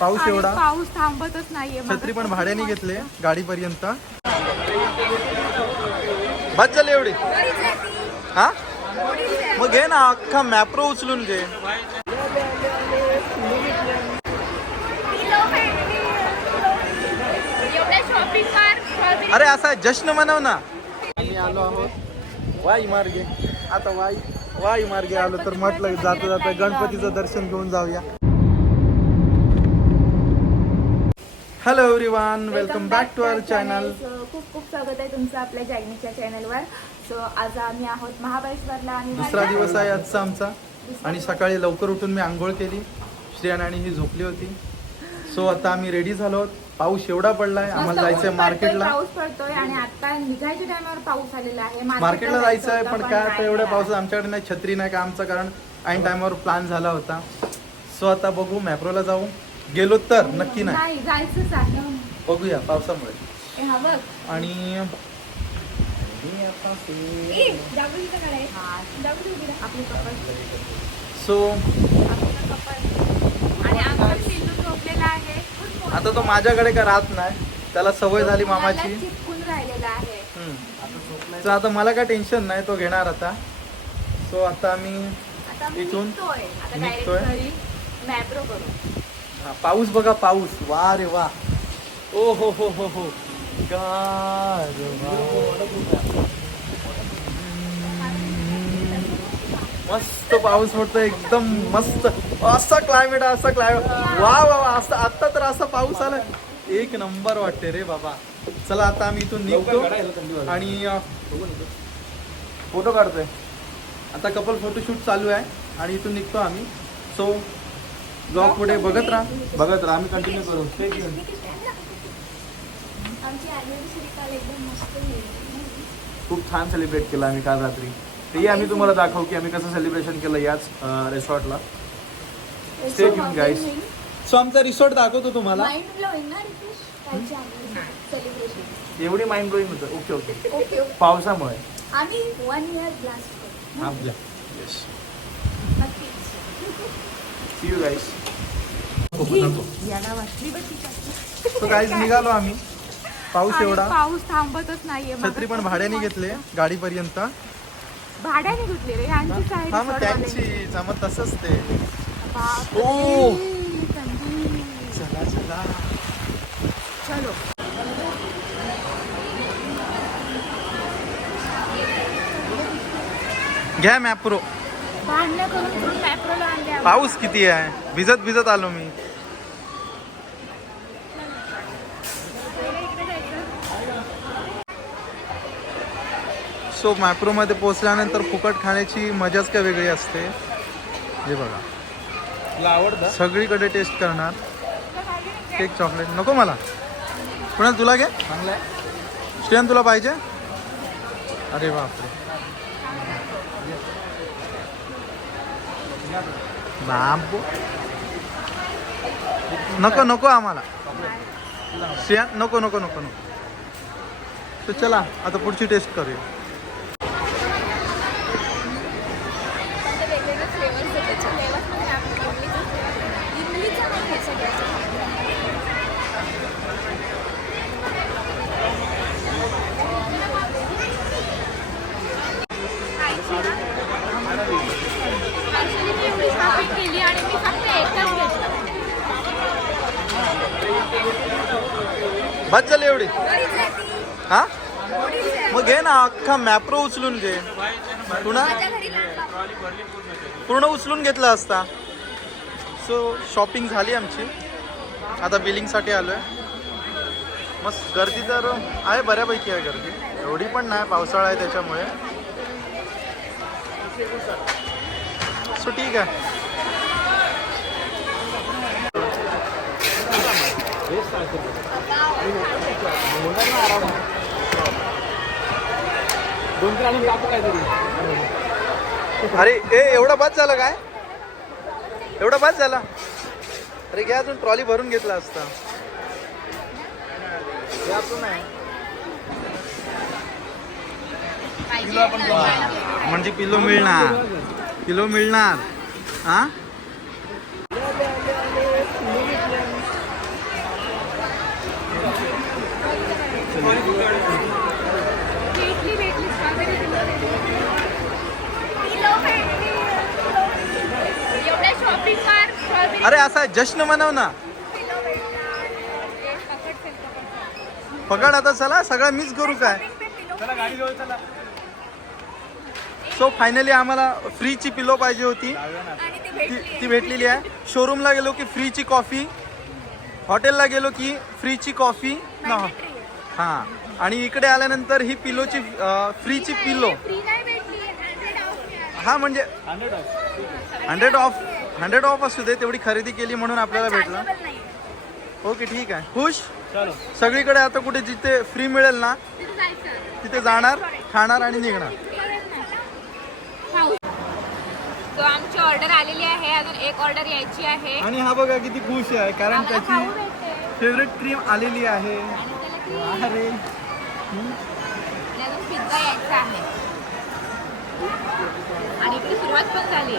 पाऊस एवढा? पाऊस थांबतच नाहीये छत्री पण भाड्याने घेतले गाडीपर्यंत. बस झाली एवढी? हा? मग घे ना अख्खा मॅप्रो उचलून घे. अरे असा जश्न मनव ना. आम्ही आलो आहोत वाई मार्गे. आता वाई. वाई मार्गे आलो तर म्हटलं जाता जाता गणपतीचं दर्शन घेऊन जाऊया. Hello everyone welcome back to our channel खूप खूप स्वागत आहे तुमचं आपल्या जैनिकच्या चॅनलवर सो आज आम्ही आहोत महाबळेश्वरला आणि दुसरा दिवस आहे आजचा आमचा. आणि सकाळी लवकर उठून मी आंघोळ केली. श्रेयान आणि ही झोपली होती. सो आता आम्ही रेडी झालो आहोत. पाऊस एवढा पडलाय आम्हाला जायचंय मार्केटला. पाऊस पडतोय आणि आता निघायच्या टायमावर पाऊस आलेला आहे. मार्केटला जायचं आहे पण काय आता एवढ्या. पावसात आमच्याकडे नाही छत्री नाही का आमचं कारण ऐन टायमावर प्लॅन झाला होता. सो आता बघू मॅप्रोला जाऊ. गेलो तर नक्की नाही. जायचंच आहे. बघूया पावसामुळे. हा आणि सो आणि झोपलेला आहे. आता तो माझ्याकडे का राहत नाही? त्याला सवय झाली मामाची. मला चिपकून राहिलेला आहे. हम्म. तर आता मला काय टेन्शन नाही तो घेणार आता. सो आता आम्ही आता मी इथून निघतोय. आता direct निघतोय. घरी मॅप्रो करू हा, पाऊस बघा पाऊस. वा रे वा. ओ हो हो हो हो. गारवा. मस्त पाऊस पडतो एकदम मस्त. असा क्लायमेट असा क्लायमेट वा वा वा असा आता तर असा पाऊस आला. एक नंबर वाटते रे बाबा. चला आता आम्ही इथून निघतो. आणि फोटो काढतोय. आता कपल फोटोशूट चालू आहे आणि इथून निघतो आम्ही. सो ब्लॉग पुढे बघत राहा. बघत राहा. आम्ही कंटिन्यू करू. खूप छान सेलिब्रेट केलं आम्ही काल रात्री. तेही आम्ही तुम्हाला दाखवू की आम्ही कसं सेलिब्रेशन केलं याच रिसॉर्टला guys. सो आमचा रिसॉर्ट दाखवतो तुम्हाला. एवढी माइंड ब्लोईंग होतं. Okay okay. पावसामुळे. आम्ही वन इयर ब्लास्ट करू. आपल्या येस नक्कीच सी यू गाईस. तो निघालो आम्ही. पाऊस एवढा. पाऊस थांबतच नाहीये. छत्री पण भाड्याने घेतले गाडीपर्यंत. भाड्याने घेतली रे यांचीच आहे हा मग मग तसंच ते. बापरे, ओ. थंडी. चला चला. चलो. घ्या मॅप्रो. भांडणं करून मॅप्रोला. पाऊस किती आहे? भिजत भिजत आलो मी पहिले इकडे जायचं. सो मॅप्रोमध्ये पोहोचल्यानंतर फुकट खाण्याची मजाच काय वेगळी असते. हे बघा. तुला आवडतं? सगळीकडे टेस्ट करणार. केक चॉकलेट नको मला. कुणाल तुला घे? चांगलं आहे श्रेयन तुला पाहिजे? अरे बापरे. बाप. नको नको आम्हाला. श्रेयन नको नको नको नको. तर चला आता पुढची टेस्ट करूया पण ते वेगवेगळे फ्लेवर्स आहेत त्याचे फ्लेवर्स पण आहे आपल्या इमलीचं इमलीचं नाही आहे सगळ्याचं Actually मी एवढी shopping केली आणि मी फक्त एकच घेतलं बस झाली एवढी? हा? मग घे ना अख्खा मॅप्रो उचलून घे. पुन्हा पूर्ण उचलून घेतला असता. सो शॉपिंग झाली आमची. आता बिलिंगसाठी आलो आहे मस्त गर्दी तर आहे बऱ्यापैकी आहे गर्दी. एवढी पण नाही पावसाळा आहे त्याच्यामुळे. सो ठीक आहे. अरे ए एवढा बस झाला काय? एवढा बस झाला? अरे घ्या अजून ट्रॉली भरून घेतला असता. म्हणजे किलो मिळणार. किलो मिळणार. हा भेटली भेटली स्ट्रॉबेरी किलो भेटली एवढ्या शॉपिंग कर स्ट्रॉबेरी अरे असा जश्न मनव ना. हे पकड आता चला सगळं मीच करू काय? चला गाडी जवळ चला. सो फायनली आम्हाला फ्रीची पिलो पाहिजे होती. आणि ती ती भेटलेली आहे. शोरूमला गेलो की फ्रीची कॉफी हॉटेलला गेलो की फ्रीची कॉफी ना हां. आणि इकडे आल्यानंतर ही पिलोची फ्रीची पिलो. फ्री नाही भेटली 100 ऑफ मिळाली. हा म्हणजे hundred off hundred off hundred off असू दे तेवढी खरेदी केली म्हणून आपल्याला भेटलं. ओके ठीक आहे. खुश? चलो. सगळीकडे आता कुठे जिथे फ्री मिळेल ना तिथे जाणार खाणार आणि निघणार. आमची ऑर्डर आलेली आहे अजून एक ऑर्डर यायची आहे. आणि हा बघा किती खुश आहे कारण त्याची फेवरेट क्रीम आलेली आहे. अरे. अजून पिझ्झा यायचा आहे. आणि इकडे सुरुवात पण झाली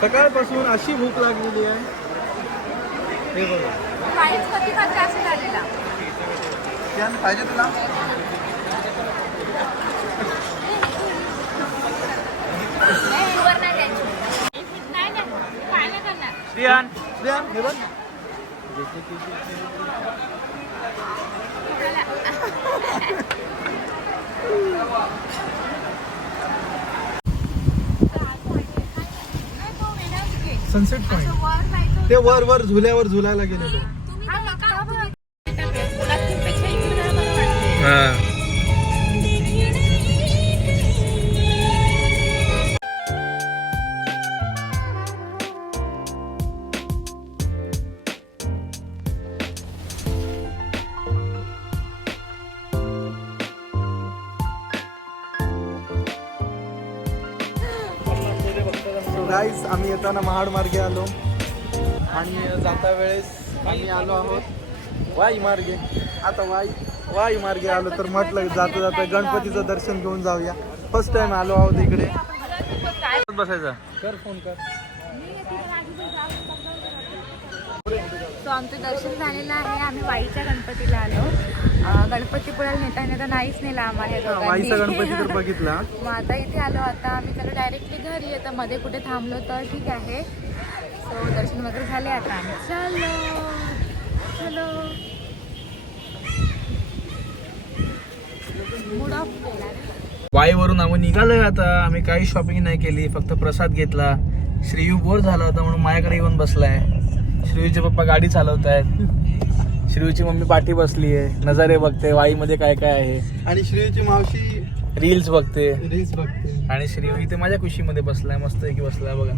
सकाळपासून अशी भूक लागलेली आहे. हे बघा. काहीच कधी खर्च असेल आलेला यान पाहिजे तुला? नाही, नाही. नाही नाही काय नाही करणार श्रियान द्या हे बघ. सनसेट पॉइंट ते वर वर झुल्यावर झुलायला गेलेलो. सो गाईज आम्ही येताना महाड मार्गे आलो. आणि जाता वेळेस आम्ही आलो आहोत वाई मार्गे. आता वाई वाई मार्गे आलो तर म्हटलं जाता जाता गणपतीचं दर्शन घेऊन जाऊया. फर्स्ट टाइम आलो आहोत इकडे. बसायचा. कर फोन कर. सो आमचं दर्शन झालेलं आहे. आम्ही वाईच्या गणपतीला आलो. गणपतीपुळ्याला नेता नेता नाहीच नेला आम्हाला. गणपती तर बघितला. मग आता इथे आलो. आता आम्ही त्याला डायरेक्टली घरी. येतं मध्ये कुठे थांबलो तर ठीक आहे. सो दर्शन वगैरे झाले आता. आम्ही चलो. चलो. मूड ऑफ केला रे. वाईवरून आम्ही निघालोय आता. आम्ही काही शॉपिंग नाही केली. फक्त प्रसाद घेतला. श्रीयू बोर झाला होता म्हणून माझ्याकडे येऊन बसलाय. श्रीयूचे पप्पा गाडी चालवत आहेत श्रीयूची मम्मी पाठी बसली आहे नजारे बघते वाईमध्ये काय काय आहे. आणि श्रेयची मावशी रील्स बघते. रील्स बघते. आणि श्रीयू इथे माझ्या खुशीमध्ये बसलाय मस्त की बसलाय बघा.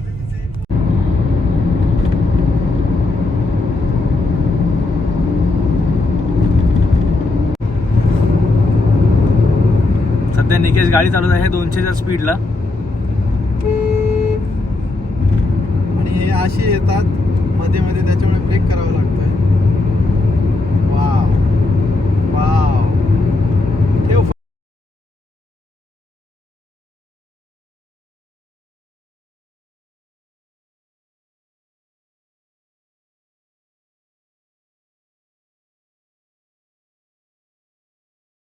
सध्या निकेश गाडी चालवत आहे दोनशेच्या स्पीडला आणि हे असे येतात मध्ये मध्ये त्याच्यामुळे ब्रेक करावं लागतं.